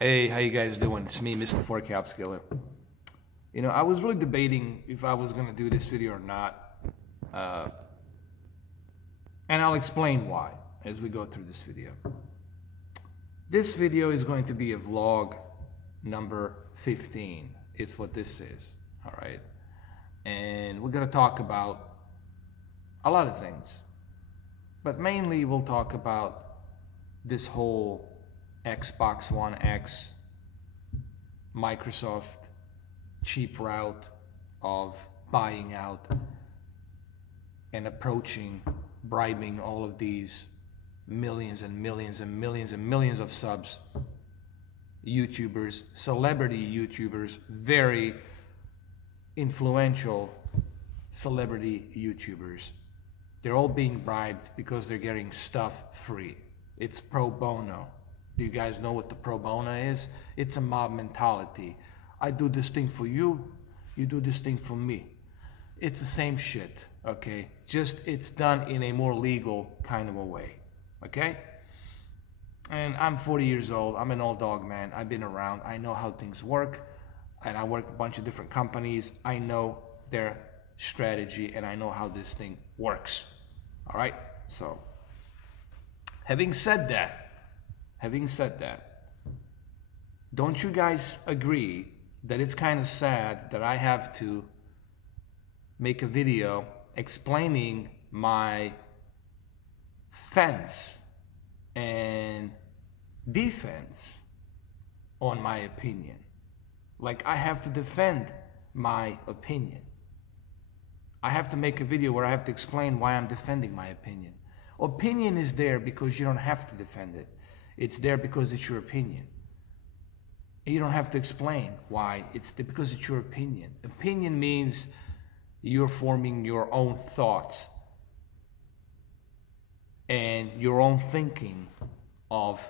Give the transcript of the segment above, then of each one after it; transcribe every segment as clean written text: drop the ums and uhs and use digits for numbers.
Hey, how you guys doing? It's me, Mr. 4K Upscaler. You know, I was really debating if I was gonna do this video or not, and I'll explain why as we go through this video. This video is going to be a vlog number 15. It's what this is, all right? And we're gonna talk about a lot of things, but mainly we'll talk about this whole Xbox One X, Microsoft cheap route of buying out and approaching, bribing all of these millions and millions and millions and millions of subs, YouTubers, celebrity YouTubers, very influential celebrity YouTubers. They're all being bribed because they're getting stuff free. It's pro bono. Do you guys know what the pro bono is? It's a mob mentality. I do this thing for you, you do this thing for me. It's the same shit, okay? Just it's done in a more legal kind of a way, okay? And I'm 40 years old, I'm an old dog, man. I've been around, I know how things work, and I work a bunch of different companies. I know their strategy and I know how this thing works, all right? So, having said that, don't you guys agree that it's kind of sad that I have to make a video explaining my fence and defense on my opinion? Like, I have to defend my opinion. I have to make a video where I have to explain why I'm defending my opinion. Opinion is there because you don't have to defend it. It's there because it's your opinion. You don't have to explain why. It's because it's your opinion. Opinion means you're forming your own thoughts and your own thinking of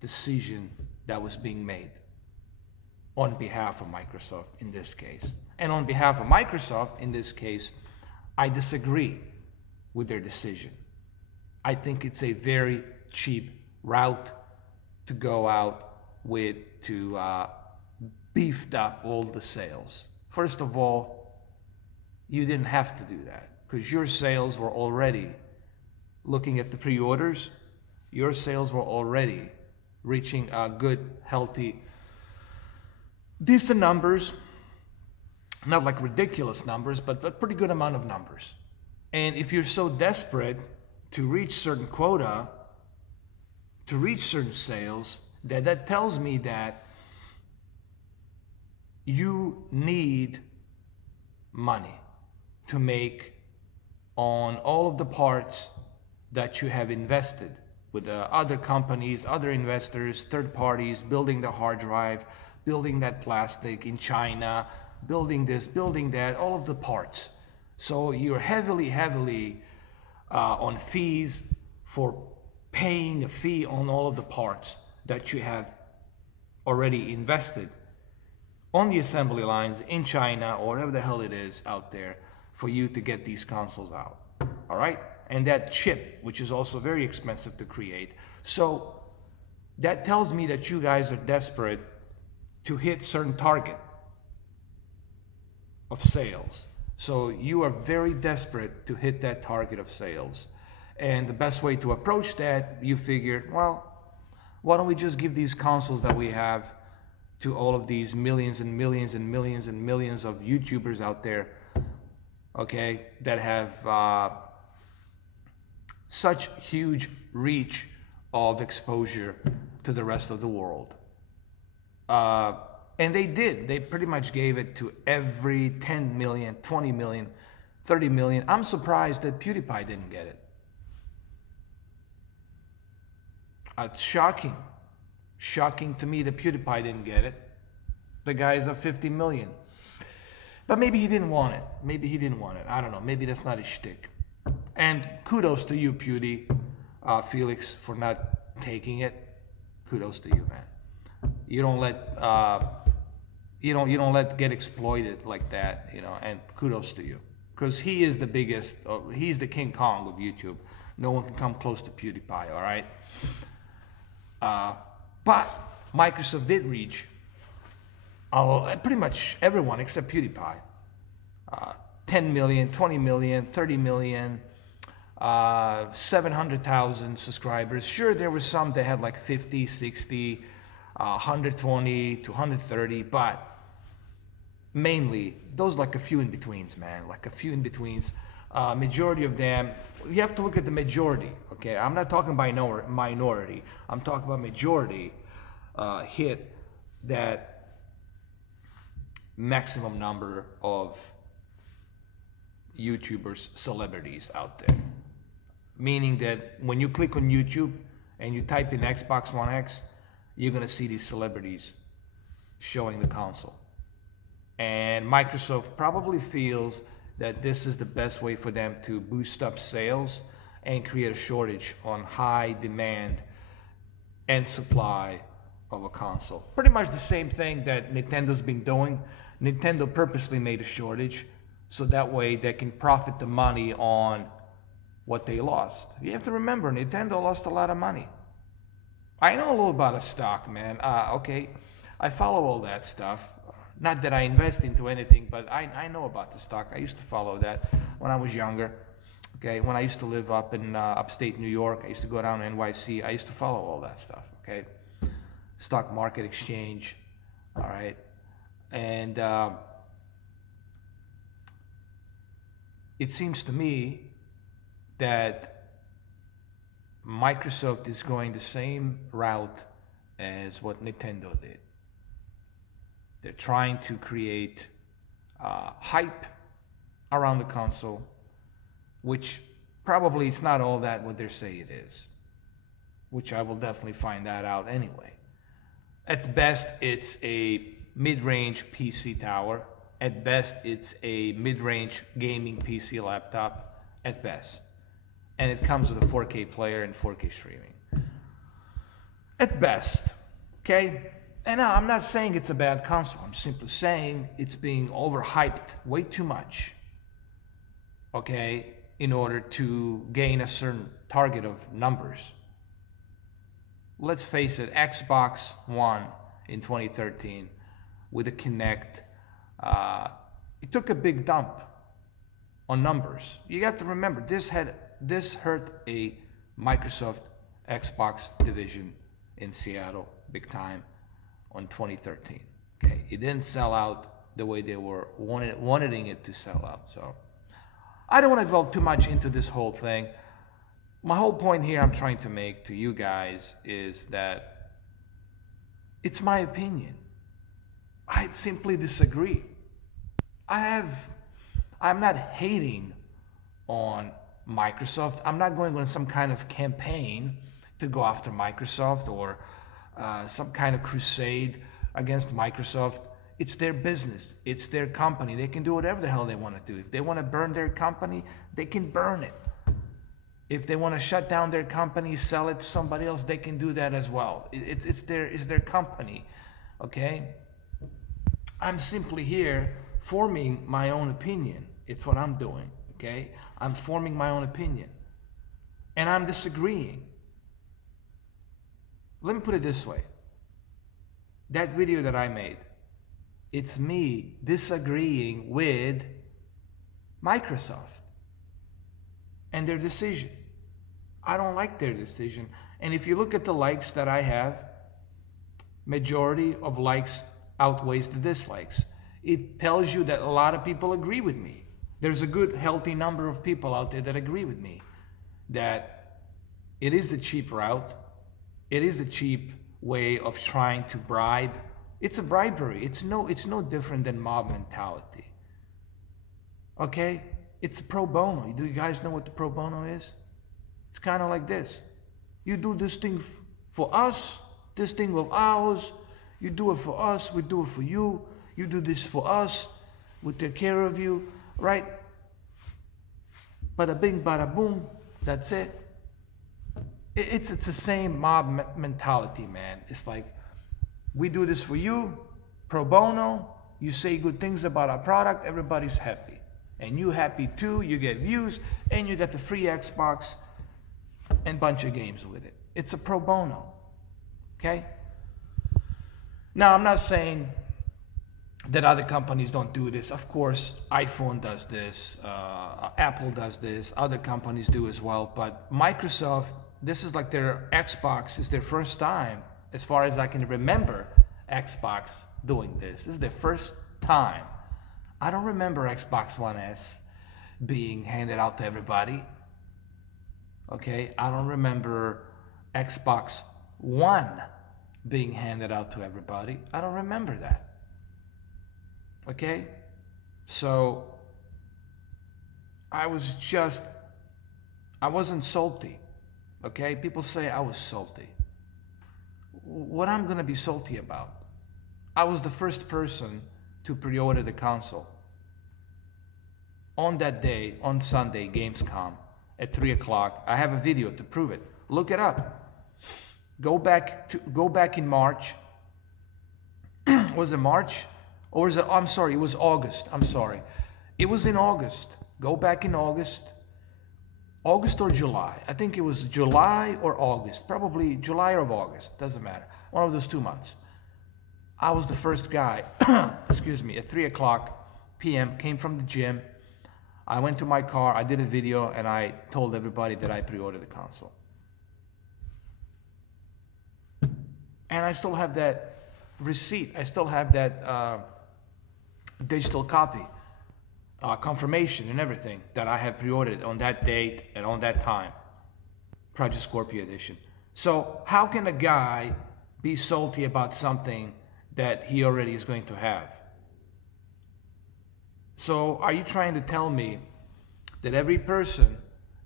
decision that was being made on behalf of Microsoft in this case. And on behalf of Microsoft in this case, I disagree with their decision. I think it's a very cheap route to go out with to beefed up all the sales. First of all, you didn't have to do that because your sales were already, looking at the pre-orders, your sales were already reaching good, healthy, decent numbers, not like ridiculous numbers, but pretty good amount of numbers. And if you're so desperate to reach certain quota, to reach certain sales, that tells me that you need money to make on all of the parts that you have invested with other companies, other investors, third parties, building the hard drive, building that plastic in China, building this, building that, all of the parts. So you're heavily on fees for paying a fee on all of the parts that you have already invested on the assembly lines in China or whatever the hell it is out there for you to get these consoles out, all right? And that chip, which is also very expensive to create. So that tells me that you guys are desperate to hit certain target of sales. So you are very desperate to hit that target of sales. And the best way to approach that, you figured, well, why don't we just give these consoles that we have to all of these millions and millions and millions and millions of YouTubers out there, okay, that have such huge reach of exposure to the rest of the world. And they did. They pretty much gave it to every 10 million, 20 million, 30 million. I'm surprised that PewDiePie didn't get it. It's shocking. Shocking to me that PewDiePie didn't get it. The guy's at 50 million. But maybe he didn't want it. Maybe he didn't want it. I don't know. Maybe that's not his shtick. And kudos to you, Felix, for not taking it. Kudos to you, man. You don't let you don't let get exploited like that, you know. And kudos to you, because he is the biggest. He's the King Kong of YouTube. No one can come close to PewDiePie. All right. But Microsoft did reach pretty much everyone except PewDiePie. 10 million, 20 million, 30 million, 700,000 subscribers. Sure, there were some that had like 50, 60, 120 to 130, but mainly those like a few in betweens, man, like a few in betweens. Majority of them, you have to look at the majority, okay? I'm not talking by minority. I'm talking about majority hit that maximum number of YouTubers, celebrities out there. Meaning that when you click on YouTube and you type in Xbox One X, you're gonna see these celebrities showing the console. And Microsoft probably feels that this is the best way for them to boost up sales and create a shortage on high demand and supply of a console. Pretty much the same thing that Nintendo's been doing. Nintendo purposely made a shortage so that way they can profit the money on what they lost. You have to remember, Nintendo lost a lot of money. I know a little about a stock, man. Okay, I follow all that stuff. Not that I invest into anything, but I know about the stock. I used to follow that when I was younger. Okay, when I used to live up in upstate New York, I used to go down to NYC. I used to follow all that stuff. Okay, stock market exchange. All right, and it seems to me that Microsoft is going the same route as what Nintendo did. They're trying to create hype around the console, which probably is not all that what they say it is, which I will definitely find that out anyway. At best, it's a mid-range PC tower. At best, it's a mid-range gaming PC laptop, at best. And it comes with a 4K player and 4K streaming. At best, okay? And I'm not saying it's a bad console. I'm simply saying it's being overhyped way too much, okay, in order to gain a certain target of numbers. Let's face it, Xbox One in 2013 with the Kinect, it took a big dump on numbers. You got to remember, this hurt a Microsoft Xbox division in Seattle big time on 2013. Okay, it didn't sell out the way they were wanting it to sell out. So I don't want to delve too much into this whole thing. My whole point here I'm trying to make to you guys is that it's my opinion. I simply disagree. I'm not hating on Microsoft. I'm not going on some kind of campaign to go after Microsoft or some kind of crusade against Microsoft. It's their business. It's their company. They can do whatever the hell they want to do. If they want to burn their company, they can burn it. If they want to shut down their company, sell it to somebody else, they can do that as well. It's their company, okay? I'm simply here forming my own opinion. It's what I'm doing, okay? I'm forming my own opinion. And I'm disagreeing. Let me put it this way. That video that I made, it's me disagreeing with Microsoft and their decision. I don't like their decision. And if you look at the likes that I have, majority of likes outweighs the dislikes. It tells you that a lot of people agree with me. There's a good, healthy number of people out there that agree with me that it is the cheap route. It is the cheap way of trying to bribe. It's a bribery. It's no different than mob mentality. Okay? It's pro bono. Do you guys know what the pro bono is? It's kind of like this. You do this thing for us, this thing of ours. You do it for us, we do it for you. You do this for us, we take care of you, right? Bada bing, bada boom, that's it. It's the same mob mentality, man. It's like, we do this for you, pro bono, you say good things about our product, everybody's happy. And you happy too, you get views, and you get the free Xbox and bunch of games with it. It's a pro bono, okay? Now, I'm not saying that other companies don't do this. Of course, iPhone does this, Apple does this, other companies do as well. But Microsoft, this is like their Xbox, is their first time, as far as I can remember, Xbox doing this. This is their first time. I don't remember Xbox One S being handed out to everybody. Okay, I don't remember Xbox One being handed out to everybody. I don't remember that. Okay, so I wasn't salty. Okay, people say I was salty. What I'm gonna be salty about? I was the first person to pre-order the console. On that day, on Sunday, Gamescom, at 3 o'clock, I have a video to prove it. Look it up. Go back in March. Was it March? Or was it, I'm sorry, it was August. I'm sorry. It was in August. Go back in August. August or July. I think it was July or August. Probably July or August. Doesn't matter. One of those 2 months. I was the first guy, excuse me, at 3 o'clock p.m., came from the gym. I went to my car, I did a video, and I told everybody that I pre-ordered the console. And I still have that receipt. I still have that digital copy, confirmation and everything that I have pre-ordered on that date and on that time. Project Scorpio edition. So how can a guy be salty about something that he already is going to have? So are you trying to tell me that every person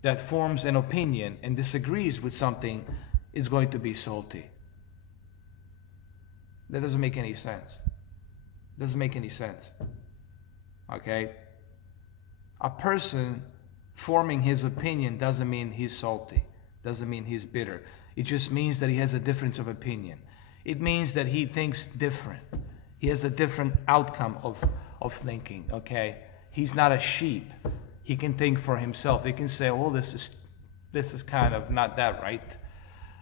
that forms an opinion and disagrees with something is going to be salty? That doesn't make any sense. Doesn't make any sense. Okay? A person forming his opinion doesn't mean he's salty. Doesn't mean he's bitter. It just means that he has a difference of opinion. It means that he thinks different. He has a different outcome of thinking, okay? He's not a sheep. He can think for himself. He can say, oh, this is kind of not that right.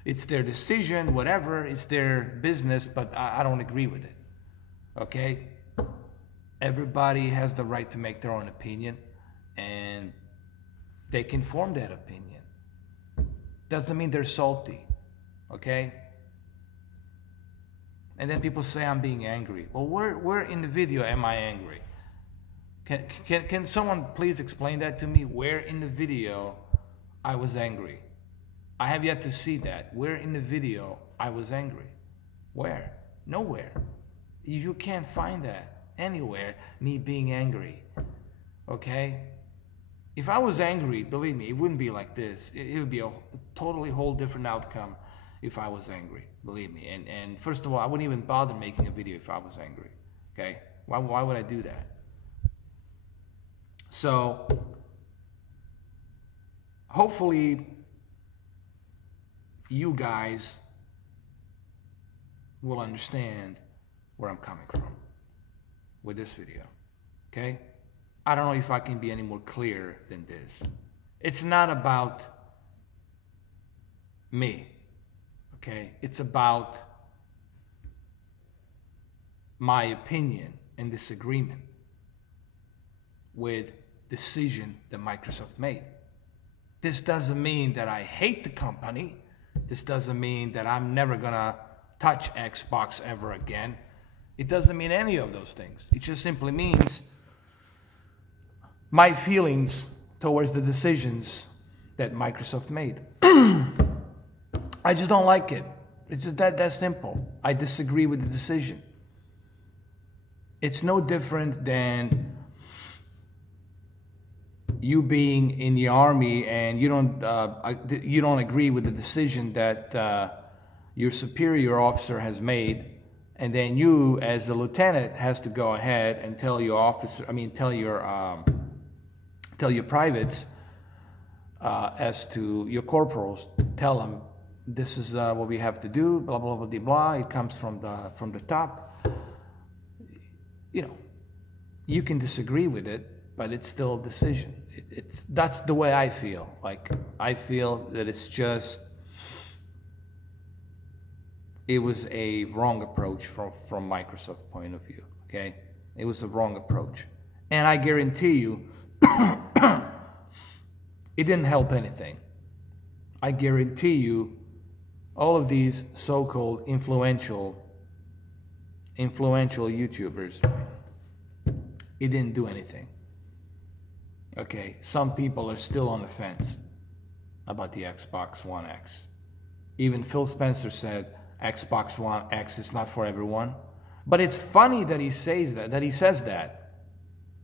It's their decision, whatever, it's their business, but I don't agree with it, okay? Everybody has the right to make their own opinion, and they can form that opinion. Doesn't mean they're salty, okay? And then people say I'm being angry. Well, where in the video am I angry? Can someone please explain that to me? Where in the video I was angry? I have yet to see that. Where in the video I was angry? Where? Nowhere. You can't find that anywhere, me being angry. Okay? If I was angry, believe me, it wouldn't be like this. It would be a totally whole different outcome if I was angry. Believe me. And first of all, I wouldn't even bother making a video if I was angry. Okay? Why would I do that? So, hopefully, you guys will understand where I'm coming from with this video, okay? I don't know if I can be any more clear than this. It's not about me, okay? It's about my opinion and disagreement with decision that Microsoft made. This doesn't mean that I hate the company. This doesn't mean that I'm never gonna touch Xbox ever again. It doesn't mean any of those things. It just simply means my feelings towards the decisions that Microsoft made. I just don't like it. It's just that simple. I disagree with the decision. It's no different than you being in the army and you don't agree with the decision that your superior officer has made, and then you, as the lieutenant, has to go ahead and tell your officer, tell your privates, as to your corporals, tell them this is what we have to do, blah blah blah blah blah. It comes from the top. You know, you can disagree with it, but it's still a decision. That's the way I feel. Like, I feel that it's it was a wrong approach from Microsoft's point of view, okay? It was a wrong approach. And I guarantee you, it didn't help anything. I guarantee you, all of these so-called influential YouTubers, it didn't do anything. Okay, some people are still on the fence about the Xbox One X. Even Phil Spencer said Xbox One X is not for everyone. But it's funny that he says that,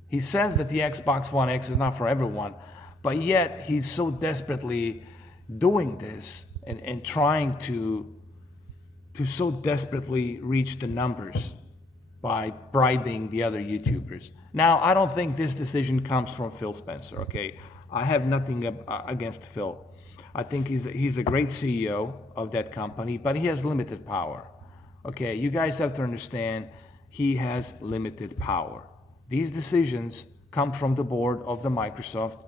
He says that the Xbox One X is not for everyone, but yet he's so desperately doing this and trying to so desperately reach the numbers by bribing the other YouTubers. Now, I don't think this decision comes from Phil Spencer, okay? I have nothing against Phil. I think he's a great CEO of that company, but he has limited power. Okay, you guys have to understand, he has limited power. These decisions come from the board of the Microsoft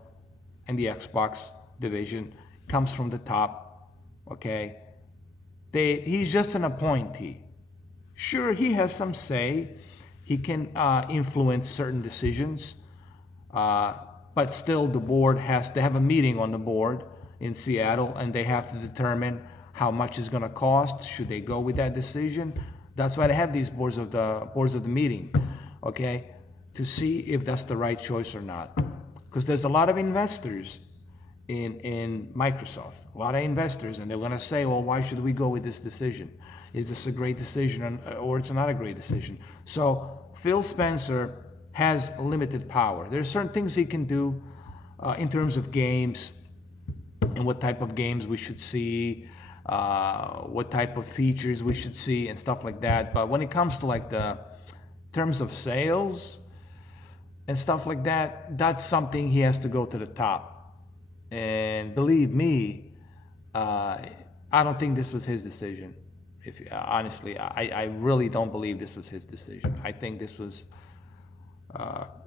and the Xbox division, comes from the top, okay? He's just an appointee. Sure, he has some say. He can influence certain decisions, but still the board has to have a meeting on the board in Seattle, and they have to determine how much it's going to cost. Should they go with that decision? That's why they have these boards of the meeting, okay, to see if that's the right choice or not. Because there's a lot of investors in Microsoft, a lot of investors, and they're going to say, well, why should we go with this decision? Is this a great decision or it's not a great decision? So Phil Spencer has limited power. There are certain things he can do in terms of games and what type of games we should see, what type of features we should see and stuff like that. But when it comes to like the terms of sales and stuff like that, that's something he has to go to the top. And believe me, I don't think this was his decision. Honestly, I really don't believe this was his decision. I think this was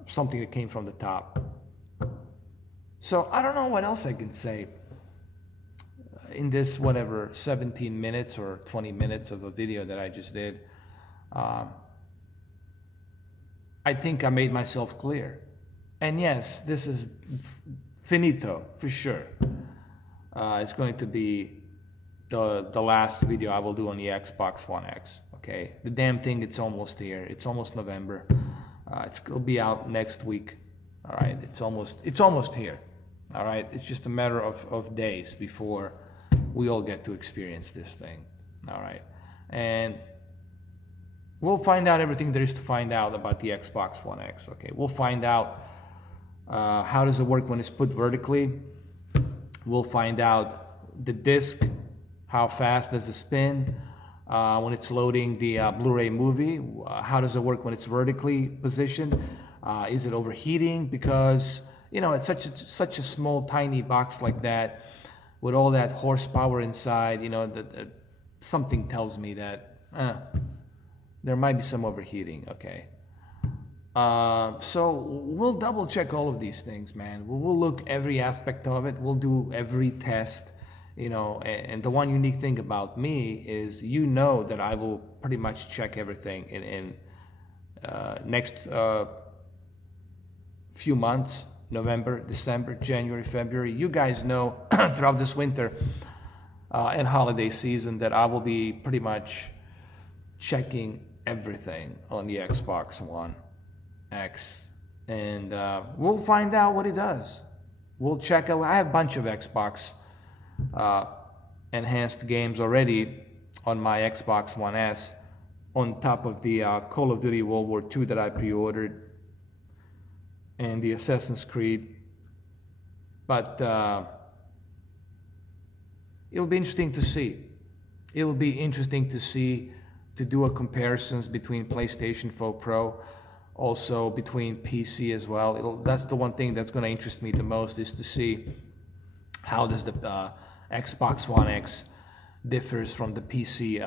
something that came from the top. So I don't know what else I can say in this, whatever, 17 minutes or 20 minutes of a video that I just did. I think I made myself clear. And yes, this is finito, for sure. It's going to be the last video I will do on the Xbox One X, okay? The damn thing, it's almost here. It's almost November. It'll be out next week, all right? It's almost here, all right? It's just a matter of days before we all get to experience this thing, all right? And we'll find out everything there is to find out about the Xbox One X, okay? We'll find out how does it work when it's put vertically. We'll find out the disc, how fast does it spin when it's loading the Blu-ray movie. How does it work when it's vertically positioned? Is it overheating? Because, you know, it's such a small, tiny box like that with all that horsepower inside, you know, something tells me that there might be some overheating, okay? So we'll double check all of these things, man. We'll look every aspect of it. We'll do every test, you know, and the one unique thing about me is, you know, that I will pretty much check everything in next few months, November, December, January, February. You guys know throughout this winter and holiday season that I will be pretty much checking everything on the Xbox One X, and we'll find out what it does. We'll check out. I have a bunch of Xbox enhanced games already on my Xbox One S, on top of the Call of Duty World War II that I pre-ordered and the Assassin's Creed. But it'll be interesting to see. It'll be interesting to see, to do a comparisons between PlayStation 4 Pro, also between PC as well. That's the one thing that's going to interest me the most, is to see how does the Xbox One X differs from the PC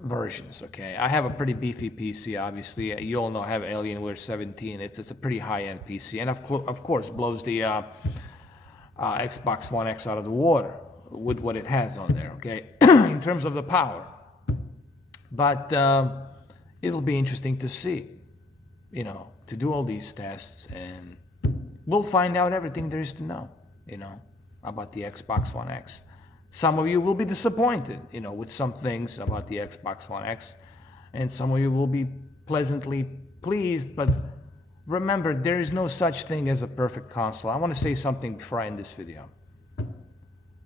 versions, okay? I have a pretty beefy PC, obviously. You all know I have Alienware 17. It's a pretty high-end PC, and of course blows the Xbox One X out of the water with what it has on there, okay? In terms of the power, But it'll be interesting to see, to do all these tests, and we'll find out everything there is to know, about the Xbox One X. Some of you will be disappointed, with some things about the Xbox One X, and some of you will be pleasantly pleased, but remember, there is no such thing as a perfect console. I want to say something before I end this video.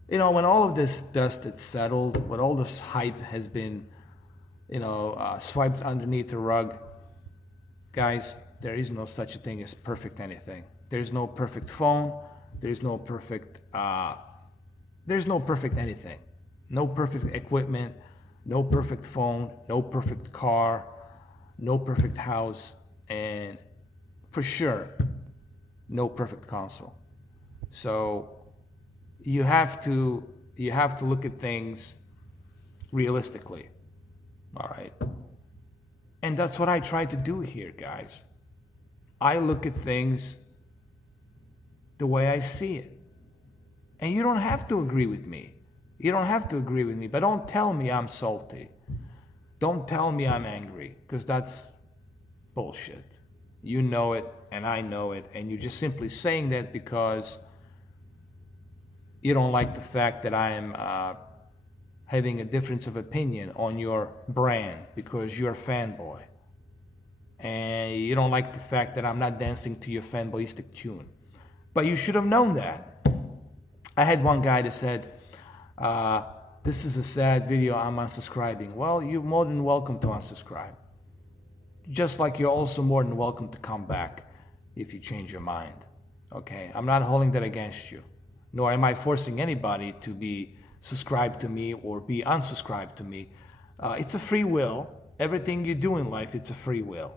When all of this dust is settled, when all this hype has been, swiped underneath the rug, guys, there is no such a thing as perfect anything. There's no perfect phone. There's no perfect anything. No perfect equipment, no perfect phone, no perfect car, no perfect house, and for sure, no perfect console. So you have to look at things realistically, all right? And that's what I try to do here, guys. I look at things the way I see it. And you don't have to agree with me. You don't have to agree with me, but don't tell me I'm salty. Don't tell me I'm angry, because that's bullshit. You know it, and I know it, and you're just simply saying that because you don't like the fact that I am having a difference of opinion on your brand because you're a fanboy. And you don't like the fact that I'm not dancing to your fanboyistic tune. But you should have known that. I had one guy that said, this is a sad video, I'm unsubscribing. Well, you're more than welcome to unsubscribe. Just like you're also more than welcome to come back if you change your mind. Okay? I'm not holding that against you. Nor am I forcing anybody to be subscribed to me or be unsubscribed to me. It's a free will. Everything you do in life, it's a free will.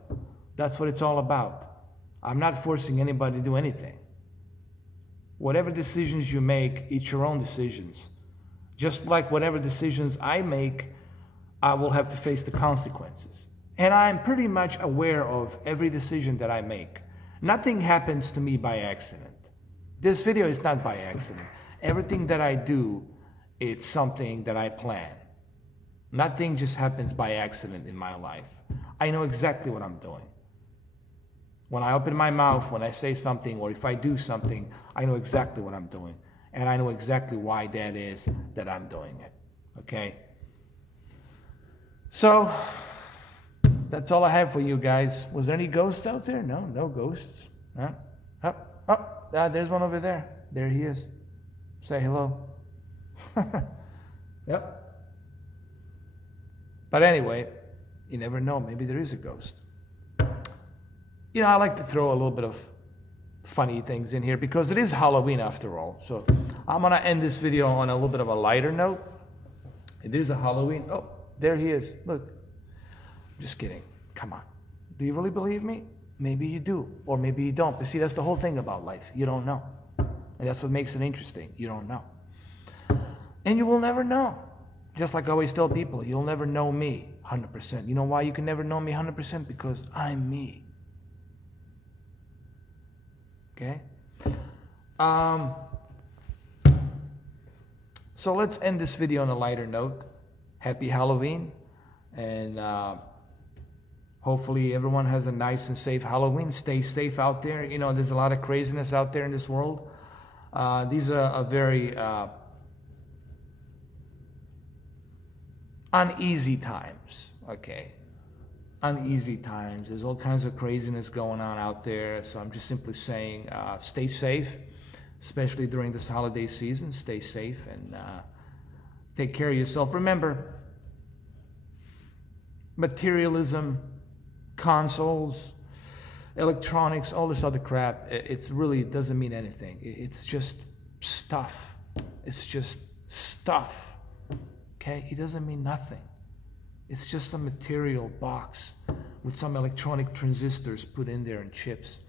That's what it's all about. I'm not forcing anybody to do anything. Whatever decisions you make, it's your own decisions. Just like whatever decisions I make, I will have to face the consequences. And I'm pretty much aware of every decision that I make. Nothing happens to me by accident. This video is not by accident. Everything that I do, it's something that I plan. Nothing just happens by accident in my life. I know exactly what I'm doing. When I open my mouth, when I say something, or if I do something, I know exactly what I'm doing. And I know exactly why that is that I'm doing it. Okay? So, that's all I have for you guys. Was there any ghosts out there? No, no ghosts. There's one over there. There he is. Say hello. Yep. But anyway, you never know. Maybe there is a ghost. I like to throw a little bit of funny things in here because it is Halloween after all. So I'm going to end this video on a little bit of a lighter note. It is a Halloween. Oh, there he is. Look. Just kidding. Come on. Do you really believe me? Maybe you do, or maybe you don't. But see, that's the whole thing about life. You don't know. And that's what makes it interesting. You don't know. And you will never know. Just like I always tell people, you'll never know me 100%. You know why you can never know me 100%? Because I'm me. Okay? So let's end this video on a lighter note. Happy Halloween. And hopefully everyone has a nice and safe Halloween. Stay safe out there. There's a lot of craziness out there in this world. These are very uneasy times. Okay. Uneasy times. There's all kinds of craziness going on out there. So I'm just simply saying, stay safe, especially during this holiday season. Stay safe and take care of yourself. Remember, materialism, consoles, electronics, all this other crap, it really doesn't mean anything. It's just stuff. It's just stuff. Okay? It doesn't mean nothing. It's just a material box with some electronic transistors put in there and chips.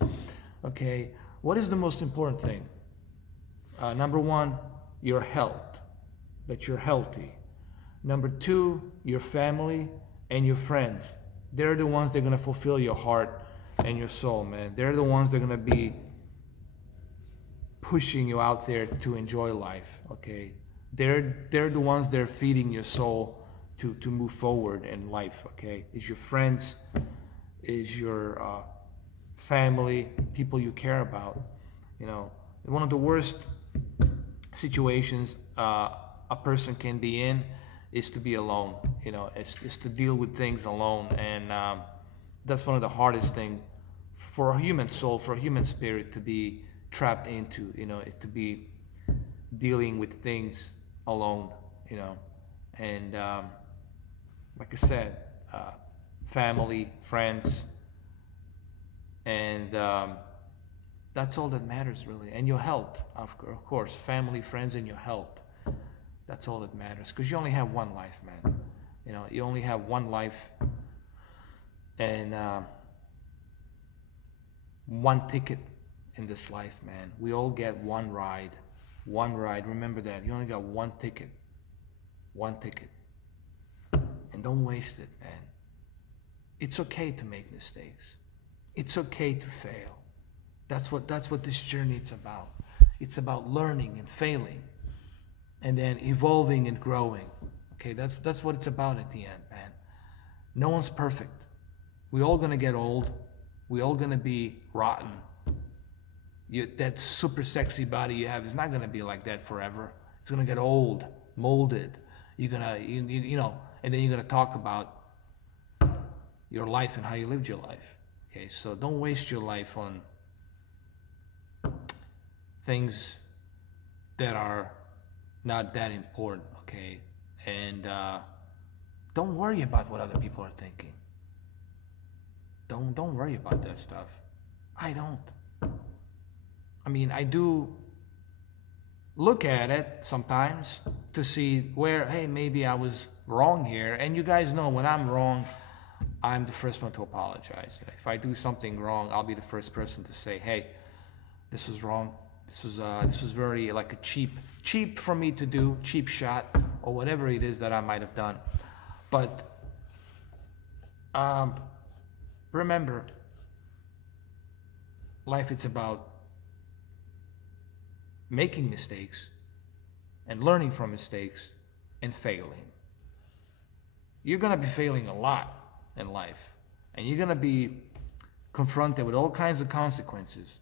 Okay? What is the most important thing? Number one, your health. That you're healthy. Number two, your family and your friends. They're the ones that are going to fulfill your heart and your soul, man. They're the ones that are going to be pushing you out there to enjoy life, okay? They're the ones that are feeding your soul to move forward in life, okay? Is your friends, is your family, people you care about. You know, one of the worst situations a person can be in is to be alone. You know, it's to deal with things alone, and that's one of the hardest things for a human soul, for a human spirit to be trapped into. You know, to be dealing with things alone. You know, and like I said, family, friends, and that's all that matters really. And your health, of course, family, friends, and your health. That's all that matters, because you only have one life, man. You know, you only have one life, and one ticket in this life, man. We all get one ride. One ride. Remember that. You only got one ticket. One ticket. And don't waste it, man. It's okay to make mistakes. It's okay to fail. That's what this journey is about. It's about learning and failing, and then evolving and growing. Okay, that's what it's about at the end, man. No one's perfect. We're all gonna get old. We're all gonna be rotten. That super sexy body you have is not gonna be like that forever. It's gonna get old, molded. You're gonna, you know, and then you're gonna talk about your life and how you lived your life. Okay, so don't waste your life on things that are not that important, okay? And don't worry about what other people are thinking. Don't worry about that stuff. I don't. I mean, I do look at it sometimes to see where, hey, maybe I was wrong here. And you guys know when I'm wrong, I'm the first one to apologize. If I do something wrong, I'll be the first person to say, hey, this was wrong. This was very like a cheap for me to do, cheap shot, or whatever it is that I might have done. But remember, life it's about making mistakes and learning from mistakes and failing. You're gonna be failing a lot in life, and you're gonna be confronted with all kinds of consequences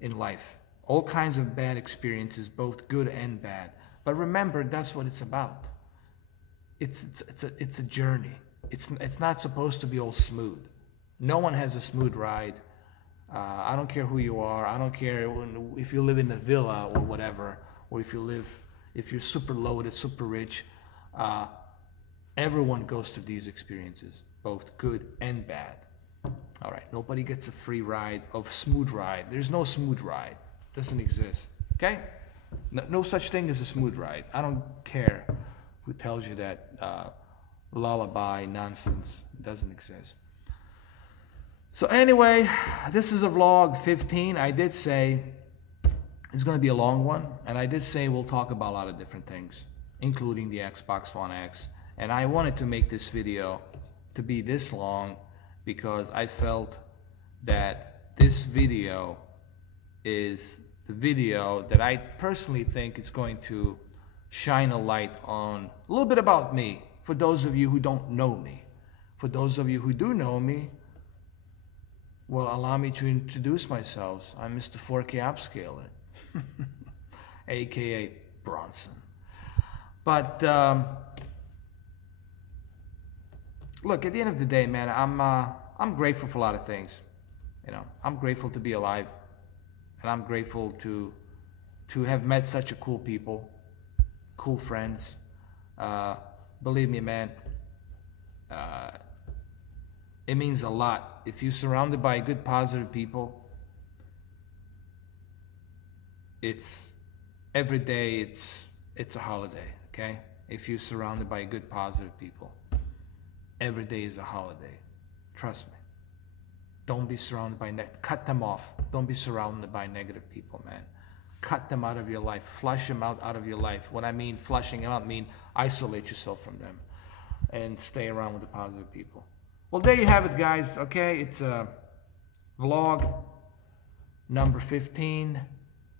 in life, all kinds of bad experiences, both good and bad. But remember, that's what it's about. It's a journey. It's not supposed to be all smooth. No one has a smooth ride. I don't care who you are. I don't care if you live in a villa or whatever, or if you're super loaded, super rich. Everyone goes through these experiences, both good and bad. All right, nobody gets a free ride of smooth ride. There's no smooth ride. Doesn't exist. Okay? No such thing as a smooth ride. I don't care who tells you that lullaby nonsense. It doesn't exist. So anyway, this is a vlog 15. I did say it's going to be a long one, and I did say we'll talk about a lot of different things, including the Xbox One X. And I wanted to make this video to be this long because I felt that this video is the video that I personally think is going to shine a light on a little bit about me, for those of you who don't know me. For those of you who do know me, well, allow me to introduce myself. I'm Mr. 4K Upscaler, aka Bronson. But look, at the end of the day, man, I'm grateful for a lot of things. You know, I'm grateful to be alive, and I'm grateful to have met such a cool people, cool friends. Believe me, man, it means a lot. If you're surrounded by good, positive people, it's every day, it's a holiday, okay? If you're surrounded by good, positive people, every day is a holiday. Trust me. Don't be surrounded by, cut them off. Don't be surrounded by negative people, man. Cut them out of your life. Flush them out of your life. When I mean flushing them out, I mean isolate yourself from them and stay around with the positive people. Well, there you have it, guys. Okay, it's a vlog number 15,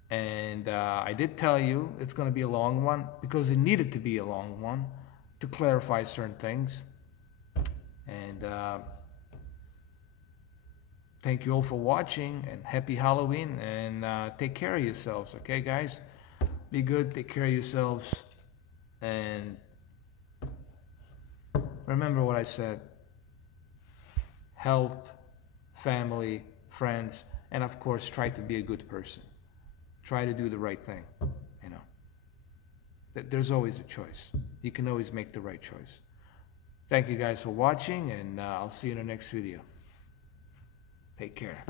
and I did tell you it's going to be a long one because it needed to be a long one. to clarify certain things. And thank you all for watching, and happy Halloween, and take care of yourselves, okay guys? Be good, take care of yourselves, and remember what I said: health, family, friends, and of course try to be a good person. Try to do the right thing, you know. There's always a choice. You can always make the right choice. Thank you guys for watching, and I'll see you in the next video. Take care.